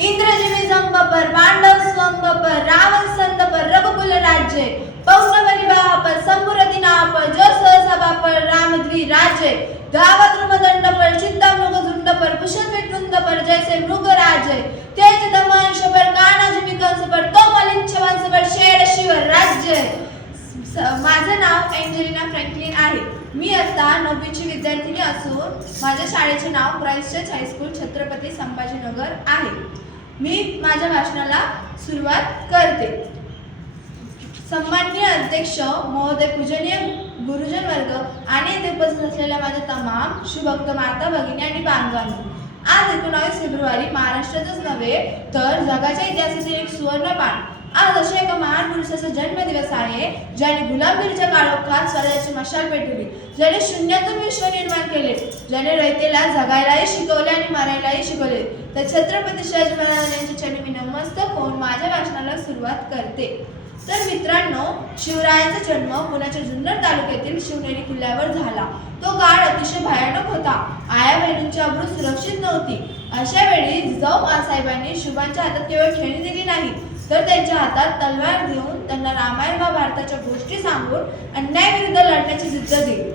इंद्रजिमी जंग पर Pandav swung पर रावण संद पर रघुकुल राज्य पौर्णमली पर संपुरदिना पर जो सहसभा पर रामद्वी राज्य दावद्रुमदंड पर चित्तामृग झुंड पर पुष्पविटुंड पर जैसे मृग राज्य तेज दमंश पर कानाजिमी कंस पर तो मलिंच वंश पर शेर शिवर राज्य। माझे नाव एंजेलिना फ्रँकलिन आहे। मी आता 9वीची विद्यार्थिनी असून माझ्या शाळेचे नाव Christ church high school Chhatrapati Sambhajinagar आहे। मी माझ्या भाषणाला सुरुवात करते। सन्माननीय अध्यक्ष महोदय, पूजनीय गुरुजन वर्ग आणि येथे उपस्थित असलेल्या माझ्या तमाम शिवभक्त माता भगिनी आणि बांधवांनो, आज 19 फेब्रुवारी महाराष्ट्रातच नव्हे तर जगाच्या इतिहासातील एक सुवर्णपान। आज अशा एका महान पुरुषाचा जन्मदिवस आहे ज्याने गुलामगिरीच्या काळोखात स्वराज्याची मशाल पेटवली, ज्याने शून्यातून विश्व निर्माण केले, ज्याने रयतेला जगायलाही शिकवले आणि मरायलाही शिकवले। तर छत्रपती शिवाजी महाराज यांच्या चरणी मी नमस्तक होऊन माझ्या भाषणाला सुरुवात करते। तर मित्रांनो, शिवरायांचा जन्म पुण्याच्या जुन्नर तालुक्यातील शिवनेरी किल्ल्यावर झाला। तो काळ अतिशय भयानक होता। आया बहिणींची अब्रू सुरक्षित नव्हती। अशा वेळी जिजाऊ माँसाहेबांनी शिवांच्या हातात केवळ खेळणी दिली नाही तर त्यांच्या हातात तलवार देऊन त्यांना रामायण व भारताच्या गोष्टी सांगून अन्यायाविरुद्ध लढण्याची जिद्द दिली।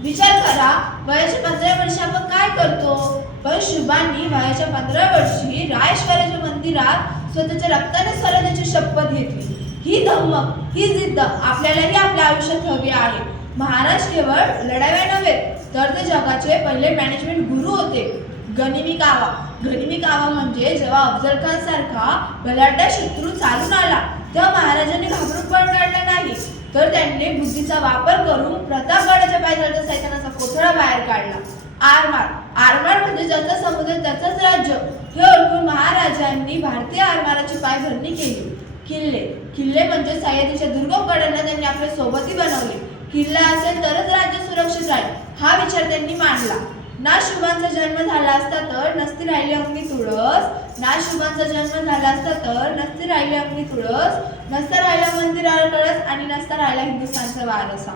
विचार करा, वयाच्या 15 वर्षी आपण काय करतो, पण शिवांनी वयाच्या 15 वर्षी रायश्वराच्या मंदिरात स्वतःच्या रक्ताने स्वराज्याची शपथ घेतली। ही धमक, ही जिद्द आपल्यालाही आपल्या आयुष्यात हवी आहे। महाराज केवळ लढाव्या नव्हे तर ते जगाचे पहिले मॅनेजमेंट गुरु होते। गनिमी कावा म्हणजे जेव्हा अफजल खान सारखा बलाढ्य शत्रू चालून आला तेव्हा महाराजांनी घाबरून पळ काढला नाही तर त्यांनी बुद्धीचा वापर करून प्रतापगडाच्या पायथ्याचा सैतानाचा कोथळा बाहेर काढला। आरमार म्हणजे ज्याचा समुद्र त्याचंच राज्य हे ओळखून महाराजांनी भारतीय आरमाराची पायभरणी केली। किल्ले म्हणजे सह्याद्रीच्या दुर्गम कड्यांना त्यांनी आपल्या सोबती बनवले। किल्ला असेल तरच राज्य सुरक्षित राहील हा विचार त्यांनी मांडला। ना शिवांचा जन्म झाला असता तर नसती राहिली अंगणी तुळस, ना शिवांचा जन्म झाला असता तर नसती राहिली अंगणी तुळस, नसता राहिला मंदिरावर कळस आणि नसता राहिला हिंदुस्थानचा वारसा।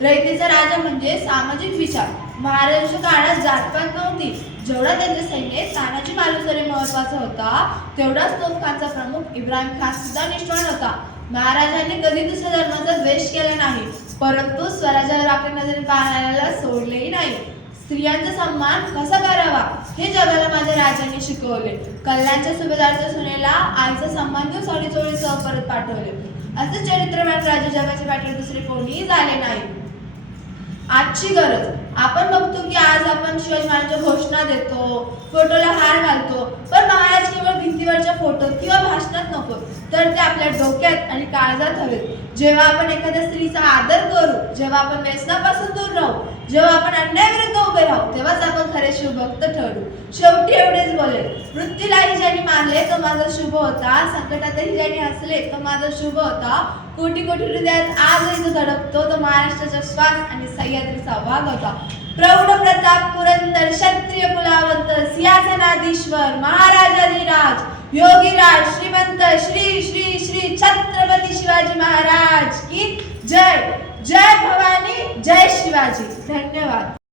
रयतेचा राजा म्हणजे सामाजिक विचार। महाराजांच्या काळात जातपात नव्हती। जेवढा त्यांच्या सैन्यात तानाजी मालुसरे महत्वाचा होता तेवढाच तोफखानचा प्रमुख इब्राहिम खान सुद्धा निष्ठावान होता। महाराजांनी कधी दुसऱ्या धर्माचा द्वेष केला नाही परंतु स्वराज्यावर आपल्या नजरेने पाहणाऱ्याला सोडलेही नाही। स्त्रियांचा सन्मान कसा करावा हे जगाला माझ्या राजांनी शिकवले। कल्याणच्या सुभेदारच्या सुनेला आईचा सन्मान देऊन साडी चोळीसह परत पाठवले। असे चरित्रवान राजे जगाच्या पाठीवर दुसरे कोणीही झाले नाही। आजची गरज आपण बघतो की आज आपण शिवाजी महाराजांच्या घोषणा देतो, फोटोला हार घालतो, पण महाराज केवळ भिंतीवरच्या फोटो किंवा भाषणात नको तर ते आपल्या डोक्यात आणि काळजात हवेत। जेव्हा आपण एखाद्या स्त्रीचा आदर करू, जेव्हा आपण व्यसनापासून दूर राहू, जेव्हा आपण अन्यायाविरुद्ध उभे राहू तेव्हाच आपण खरे शिवभक्त ठरू। शेवटी एवढेच बोले, मृत्यूलाही ज्यांनी मारले तो माझा शुभ होता, संकटातही ज्यांनी हसले तो माझा शुभ होता, कोटी कोटी हृदयात आजही जो धडकतो तो महाराष्ट्राचा श्वास आणि सह्याद्रीचा वाघ होता। प्रौढ प्रताप पुरंदर क्षत्रिय कुलावंत सिंहासनाधीश्वर महाराजाधिराज योगीराज श्रीमंत श्री श्री श्री छत्रपती शिवाजी महाराज की जय। जय भवानी, जय शिवाजी। धन्यवाद।